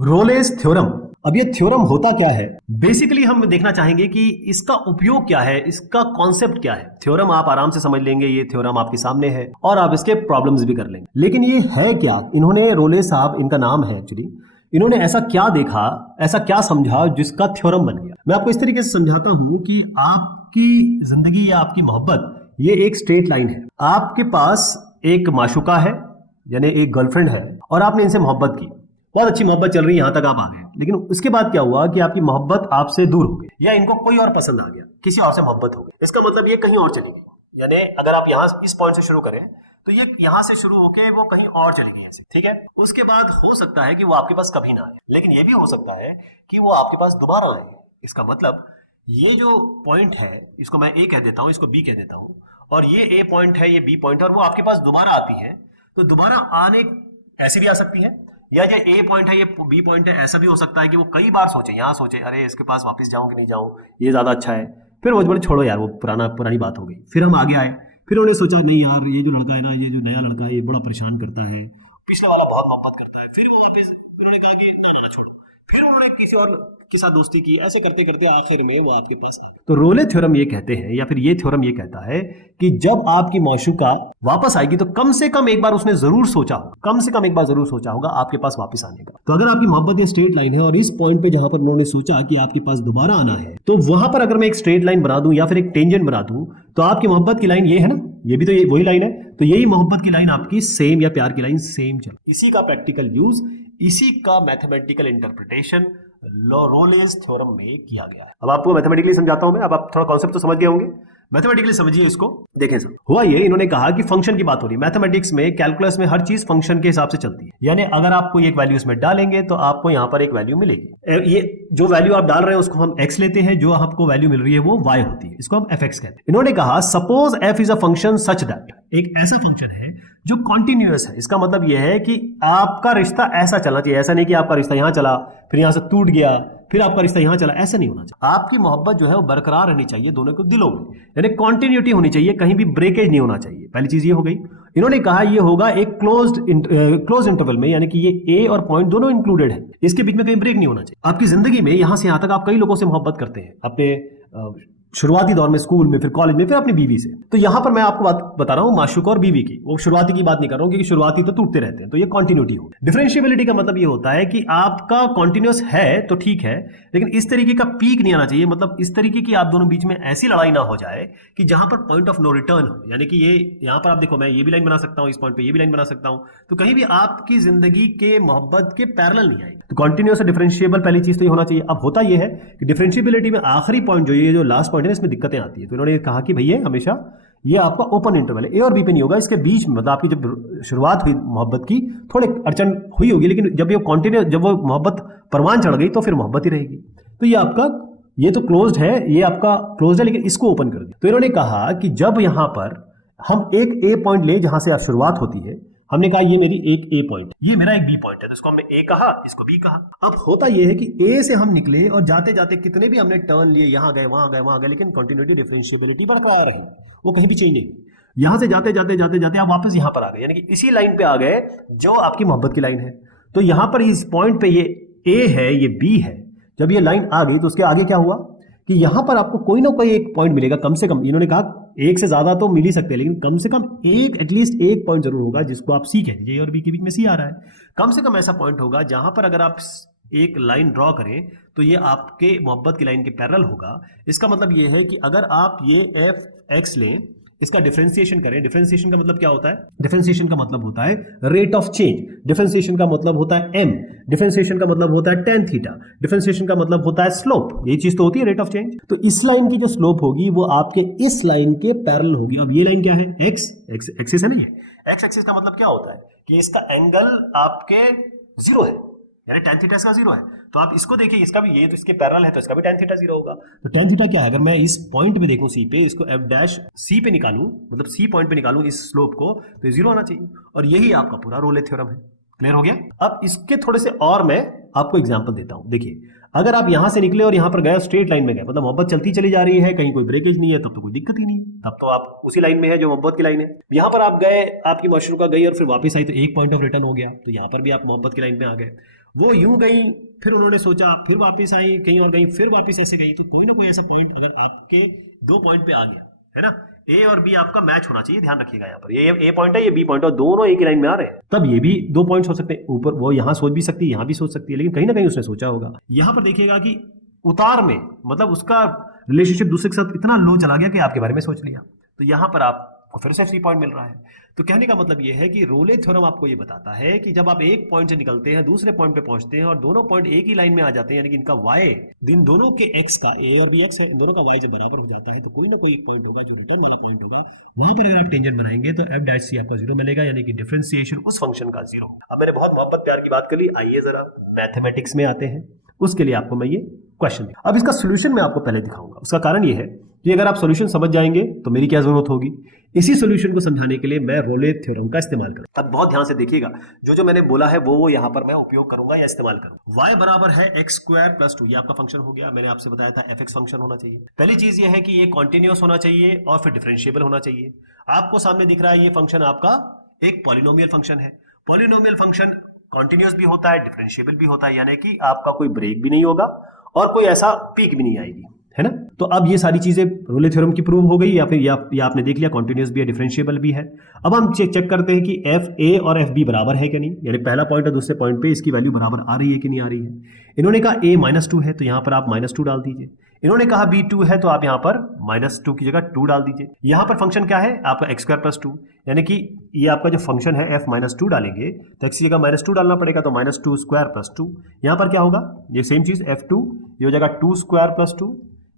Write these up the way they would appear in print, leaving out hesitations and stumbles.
Rolle's theorem. अब ये theorem होता क्या है? बेसिकली हम देखना चाहेंगे कि इसका उपयोग क्या है, इसका कॉन्सेप्ट क्या है। थ्योरम आप आराम से समझ लेंगे, ये थ्योरम आपके सामने है और आप इसके प्रॉब्लम्स भी कर लेंगे। लेकिन ये है क्या? इन्होंने, रोलेस साहब इनका नाम है एक्चुअली, इन्होंने ऐसा क्या देखा, ऐसा क्या समझा जिसका थ्योरम बन गया। मैं आपको इस तरीके से समझाता हूं कि आपकी जिंदगी या आपकी मोहब्बत ये एक स्ट्रेट लाइन है। आपके पास एक माशुका है, यानी एक गर्लफ्रेंड है, और आपने इनसे मोहब्बत की, बहुत अच्छी मोहब्बत चल रही है, यहां तक आप आ गए। लेकिन उसके बाद क्या हुआ कि आपकी मोहब्बत आपसे दूर हो गई, या इनको कोई और पसंद आ गया, किसी और से मोहब्बत हो गई। इसका मतलब ये कहीं और चली गई। यानी अगर आप यहां इस पॉइंट से शुरू करें तो ये यहां से शुरू होकर वो कहीं और चली गई ऐसे, ठीक है। उसके बाद हो सकता है कि वो आपके पास कभी ना आए, लेकिन ये भी हो सकता है कि वो आपके पास दोबारा आए। इसका मतलब ये जो पॉइंट है, इसको मैं ए कह देता हूं, इसको बी कह देता हूं, और ये ए पॉइंट है, ये बी पॉइंट है, और वो आपके पास दोबारा आती है। तो दोबारा आने ऐसी भी आ सकती है, या जो ए पॉइंट है ये बी पॉइंट है, ऐसा भी हो सकता है कि वो कई बार सोचे, यहाँ सोचे अरे इसके पास वापस जाऊं कि नहीं जाऊं, ये ज्यादा अच्छा है। फिर वो बोले छोड़ो यार, वो पुरानी बात हो गई। फिर हम आगे आए, फिर उन्होंने सोचा नहीं यार, ये जो लड़का है ना, ये जो नया लड़का है, ये बड़ा परेशान करता है, पिछले वाला बहुत मोहब्बत करता है। फिर वो वापस उन्होंने कहा कि ना छोड़ो, फिर उन्होंने किसी और के साथ दोस्ती की। ऐसे करते करते आखिर में वो आपके पास आए। तो रोले थ्योरम ये कहते हैं, या फिर ये थ्योरम ये कहता है कि जब आपकी मौशूका वापस आएगी तो कम से कम एक बार उसने जरूर सोचा होगा, कम से कम एक बार जरूर सोचा होगा आपके पास वापस आने का। तो अगर आपकी मोहब्बत ये स्ट्रेट लाइन है और इस पॉइंट पे जहां पर उन्होंने सोचा कि आपके पास दोबारा आना है, तो वहां पर अगर मैं एक स्ट्रेट लाइन बना दूं या फिर एक टेंजेंट बना दूं, तो आपकी मोहब्बत की लाइन ये है ना, ये भी तो ये वही लाइन है। तो यही मोहब्बत की लाइन आपकी सेम, या प्यार की लाइन सेम चल। इसी का प्रैक्टिकल यूज, इसी का मैथमेटिकल इंटरप्रिटेशन रोलेस थ्योरम में किया गया है। अब आपको मैथमेटिकली समझाता हूं मैं, अब आप थोड़ा कॉन्सेप्ट तो समझ गए होंगे। मैथमेटिकली समझिए इसको। देखें सर, हुआ ये, इन्होंने कहा कि फंक्शन की बात हो रही है। मैथमेटिक्स में, कैलकुलस में हर चीज फंक्शन के हिसाब से चलती है। यानी अगर आपको एक वैल्यू इसमें डालेंगे तो आपको यहां पर एक वैल्यू मिलेगी। ये जो वैल्यू आप डाल रहे हैं उसको हम x लेते हैं, जो आपको वैल्यू मिल रही है वो y होती है, इसको हम fx कहते हैं। इन्होंने कहा suppose f is a function such that, एक ऐसा फंक्शन है जो कॉन्टिन्यूअस है। इसका मतलब यह है कि आपका रिश्ता ऐसा चलना चाहिए, ऐसा नहीं कि आपका रिश्ता यहां चला फिर यहां से टूट गया फिर आपका रिश्ता यहां चला, ऐसा नहीं होना चाहिए। आपकी मोहब्बत जो है वो बरकरार रहनी चाहिए दोनों के दिलों में, यानी कॉन्टिन्यूटी होनी चाहिए, कहीं भी ब्रेकेज नहीं होना चाहिए। पहली चीज ये हो गई। इन्होंने कहा ये होगा एक क्लोज इंटरवल में, यानी कि ये ए और पॉइंट दोनों इंक्लूडेड है, इसके बीच में कहीं ब्रेक नहीं होना चाहिए। आपकी जिंदगी में यहां से यहां तक आप कई लोगों से मोहब्बत करते हैं, अपने शुरुआती दौर में, स्कूल में, फिर कॉलेज में, फिर अपनी बीवी से। तो यहां पर मैं आपको बात बता रहा हूं माशूका और बीवी की, वो शुरुआती की बात नहीं कर रहा हूं क्योंकि शुरुआती तो टूटते रहते हैं, तो ये कंटिन्यूटी हो। डिफरेंशिएबिलिटी का मतलब ये होता है कि आपका कंटिन्यूअस है तो ठीक है, लेकिन इस तरीके का पीक नहीं आना चाहिए। मतलब इस तरीके की आप दोनों बीच में ऐसी लड़ाई ना हो जाए कि जहां पर पॉइंट ऑफ नो रिटर्न हो, यानी कि ये यहां पर आप देखो, मैं ये भी लाइन बना सकता हूं, इस पॉइंट पे ये भी लाइन बना सकता हूं, तो कहीं भी आपकी जिंदगी के मोहब्बत के पैरेलल नहीं आएगी। तो कंटिन्यूअस और डिफरेंशिएबल पहली चीज तो ये होना चाहिए। अब होता ये है कि डिफरेंशिएबिलिटी में आखिरी पॉइंट जो ये जो लास्ट पॉइंट है इसमें दिक्कतें आती है। तो इन्होंने कहा कि भैया हमेशा ये आपका ओपन इंटरवल है, ए और बी पे नहीं होगा, इसके बीच में, मतलब आपकी जब शुरुआत हुई मोहब्बत की थोड़ी अड़चन हुई होगी, लेकिन जब ये कंटिन्यू, जब वो मोहब्बत परवान चढ़ गई तो फिर मोहब्बत ही रहेगी। तो ये आपका, ये तो क्लोज्ड है, ये आपका क्लोज्ड है, लेकिन इसको ओपन कर दिया। तो इन्होंने कहा कि जब यहां पर हम एक ए पॉइंट ले जहां से शुरुआत होती है, हमने कहा ये मेरी एक ए पॉइंट, ये मेरा एक बी पॉइंट है, तो इसको हमने ए कहा, इसको बी कहा। अब होता यह है कि ए से हम निकले और जाते जाते कितने भी हमने टर्न लिए, यहां गए वहां गए वहां गए, लेकिन कंटिन्यूटी डिफरेंशिएबिलिटी बरकरार रही, वो कहीं भी चेंज नहीं। यहां से जाते जाते जाते जाते आप वापस यहां पर आ गए, यानी कि इसी लाइन पे आ गए जो आपकी मोहब्बत की लाइन है। तो यहां पर इस पॉइंट पे ये ए है, ये बी है। जब ये लाइन आ गई तो उसके आगे क्या हुआ कि यहां पर आपको कोई ना कोई एक पॉइंट मिलेगा, कम से कम। इन्होंने कहा एक से ज्यादा तो मिल ही सकते हैं, लेकिन कम से कम एक, एटलीस्ट एक पॉइंट जरूर होगा जिसको आप सी कह दीजिए, ए और बी के बीच में सी आ रहा है। कम से कम ऐसा पॉइंट होगा जहां पर अगर आप एक लाइन ड्रॉ करें तो ये आपके मोहब्बत की लाइन के पैरेलल होगा। इसका मतलब ये है कि अगर आप ये एफ एक्स लें, इसका डिफरेंशिएशन करें। डिफरेंशिएशन का मतलब क्या होता है? डिफरेंशिएशन का मतलब होता है रेट ऑफ चेंज। डिफरेंशिएशन का मतलब होता है एम। डिफरेंशिएशन का मतलब होता है tan थीटा। डिफरेंशिएशन का मतलब होता है स्लोप। यही चीज तो होती है रेट ऑफ चेंज। तो इस लाइन की जो स्लोप होगी वो आपके इस लाइन के पैरेलल होगी। अब ये लाइन क्या है? एक्स एक्सिस है ना, ये एक्स एक्सिस का मतलब क्या होता है कि इसका एंगल आपके जीरो है, यानी tan थीटा इसका जीरो है। तो आप इसको देखिए, इसका भी, ये तो इसके पैरेलल है तो इसका भी tan थीटा जीरो होगा। तो tan थीटा क्या है? अगर मैं इस पॉइंट पे देखूं सी पे, इसको f डैश सी पे निकालूं, मतलब सी पॉइंट पे निकालूं इस स्लोप को, तो ये जीरो होना चाहिए। और यही आपका पूरा रोले थ्योरम है। क्लियर हो गया? अब इसके थोड़े से और मैं आपको एग्जांपल देता हूं। देखिए, अगर आप यहां से निकले और यहां पर गए, स्ट्रेट लाइन में गए, मतलब मोहब्बत चलती चली जा रही है, कहीं कोई ब्रेकेज नहीं है, तब तो कोई दिक्कत ही नहीं, तब तो आप उसी लाइन में है जो मोहब्बत की लाइन है। यहां पर आप गए, आपकी मशरूका गई और फिर वापस आई, तो एक पॉइंट ऑफ रिटर्न हो गया, तो यहां पर भी आप मोहब्बत की लाइन में आ गए। वो यूं गई, फिर उन्होंने सोचा, फिर वापस आई, कहीं और गई, फिर वापस ऐसे गई, तो कोई ना कोई ऐसा पॉइंट अगर आपके 2 पॉइंट पे आ गया है ना, ए और बी आपका मैच होना चाहिए, ध्यान रखिएगा यहाँ पर, ये ए पॉइंट है, ये बी पॉइंट है, दोनों एक ही लाइन में आ रहे हैं, तब ये भी 2 पॉइंट्स हो सकते हैं। ऊपर वो यहाँ सोच भी सकती है, यहाँ भी सोच सकती है, लेकिन कहीं ना कहीं उसने सोचा होगा। यहाँ पर देखिएगा कि उतार में मतलब उसका रिलेशनशिप दूसरे के साथ इतना लो चला गया कि आपके बारे में सोच लिया, तो यहाँ पर आपको फिर से 3 पॉइंट मिल रहा है। तो कहने का मतलब ये है कि रोले थ्योरम आपको ये बताता है कि जब आप एक पॉइंट से निकलते हैं, दूसरे पॉइंट पे पहुंचते हैं और दोनों पॉइंट एक ही लाइन में आ जाते हैं, यानी कि इनका y, इन दोनों के x का, a और b x है, इन दोनों का y जब बराबर हो जाता है, तो कोई ना कोई एक पॉइंट होगा जो रिटर्न वाला पॉइंट होगा, वहां पर अगर आप टेंजेंट बनाएंगे तो f डैश c आपका 0 मिलेगा, यानी कि डिफरेंशिएशन उस फंक्शन का 0। अब मैंने बहुत मोहब्बत प्यार की बात कर ली, आइए जरा मैथमेटिक्स में आते हैं, उसके लिए आपको मैं ये क्वेश्चन दिखा। अब इसका सोल्यूशन मैं आपको पहले दिखाऊंगा। उसका कारण ये है कि अगर आप सोल्यूशन समझ जाएंगे तो मेरी क्या जरूरत होगी, इसी सोल्यूशन को समझाने के लिए मैं रोले थ्योरम का इस्तेमाल करूंगा। अब बहुत ध्यान से देखिएगा, जो मैंने बोला है वो यहाँ पर मैं उपयोग करूंगा या इस्तेमाल करूंगा। y बराबर है x स्क्वायर प्लस 2, ये आपका फंक्शन हो गया। मैंने आपसे बताया था fx फंक्शन होना चाहिए। पहली चीज ये है कि ये कॉन्टिन्यूअस होना चाहिए और फिर डिफरेंशिएबल होना चाहिए। आपको सामने दिख रहा है ये फंक्शन आपका एक पॉलिनोमियल फंक्शन है। पॉलिनोमियल फंक्शन कॉन्टिन्यूअस भी होता है, डिफरेंशिएबल भी होता है, यानी कि आपका कोई ब्रेक भी नहीं होगा और कोई ऐसा पीक भी नहीं आएगी, है ना। तो अब ये सारी चीजें रोले थ्योरम की प्रूव हो गई, या फिर या आपने देख लिया कॉन्टिन्यूअस भी है, डिफरेंशिएबल भी है। अब हम चेक करते हैं कि एफ ए और एफ बी बराबर है कि नहीं, यानी पहला पॉइंट और दूसरे पॉइंट पे इसकी वैल्यू बराबर आ रही है कि नहीं आ रही है। इन्होंने कहा a -2 है, तो यहाँ पर आप -2 डाल दीजिए। इन्होंने कहा b2 है, तो आप यहाँ पर -2 की जगह 2 डाल दीजिए। यहाँ पर फंक्शन क्या है आपका x स्क्वायर प्लस 2, यानी कि ये आपका जो फंक्शन है f -2 डालेंगे तो x की जगह -2 डालना पड़ेगा, तो -2 स्क्वायर प्लस 2। यहाँ पर क्या होगा, ये सेम चीज f2, ये हो जाएगा 2 स्क्वायर प्लस 2,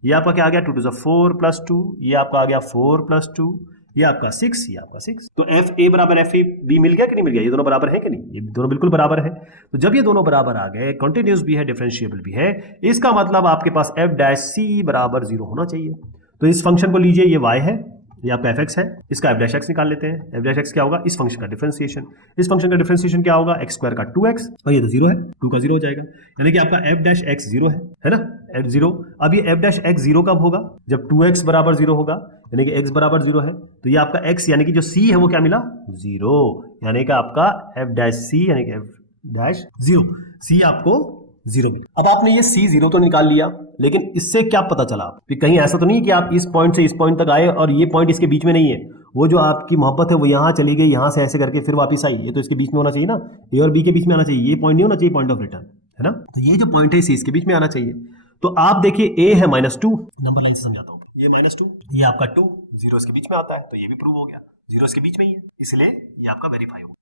ये आपका क्या आ गया 2 to the 4 प्लस 2, ये आपका आ गया 4 प्लस 2, ये आपका 6, ये आपका 6। तो एफ ए बराबर एफ बी मिल गया कि नहीं मिल गया, ये दोनों बराबर है कि नहीं, ये दोनों बिल्कुल बराबर है। तो जब ये दोनों बराबर आ गए, कॉन्टिन्यूस भी है, डिफरेंशिएबल भी है, इसका मतलब आपके पास एफ डैश सी बराबर 0 होना चाहिए। तो इस फंक्शन को लीजिए, ये y है, ये आपका एफ एक्स है, इसका एफ डैश एक्स निकाल लेते हैं। एफ डैश एक्स क्या होगा, इस फंक्शन का डिफरेंशिएशन। इस फंक्शन का डिफरेंशिएशन क्या होगा, एक्स स्क्वायर का 2x, और ये तो 0 है, 2 का 0 हो जाएगा, यानी कि आपका एफ डैश एक्स 0 है ना, एफ 0। अब ये एफ डैश एक्स 0 कब होगा, जब 2x बराबर 0 होगा, यानी कि x बराबर 0 है, तो ये आपका x यानी कि जो c है वो क्या मिला 0, यानी कि आपका एफ डैश सी यानी कि एफ डैश 0, c आपको 0 मिला। अब आपने ये c 0 तो निकाल लिया, लेकिन इससे क्या पता चला कि कहीं ऐसा तो नहीं कि आप इस पॉइंट से इस पॉइंट तक आए और ये पॉइंट इसके बीच में नहीं है, वो जो आपकी मोहब्बत है वो यहाँ चली गई, यहाँ से ऐसे करके फिर वापस आई, ये तो इसके बीच में होना चाहिए ना, ए और बी के बीच में आना चाहिए, ये पॉइंट नहीं होना चाहिए पॉइंट ऑफ रिटर्न, है ना। तो ये जो पॉइंट है इसे इसके बीच में आना चाहिए। तो आप देखिए a है -2, नंबर लाइन से समझाता हूँ, ये -2, ये आपका 2, 0 इसके बीच में आता है, तो ये भी प्रूव हो गया, 0 इसके बीच में ही है, इसलिए ये आपका वेरीफाई हो गया।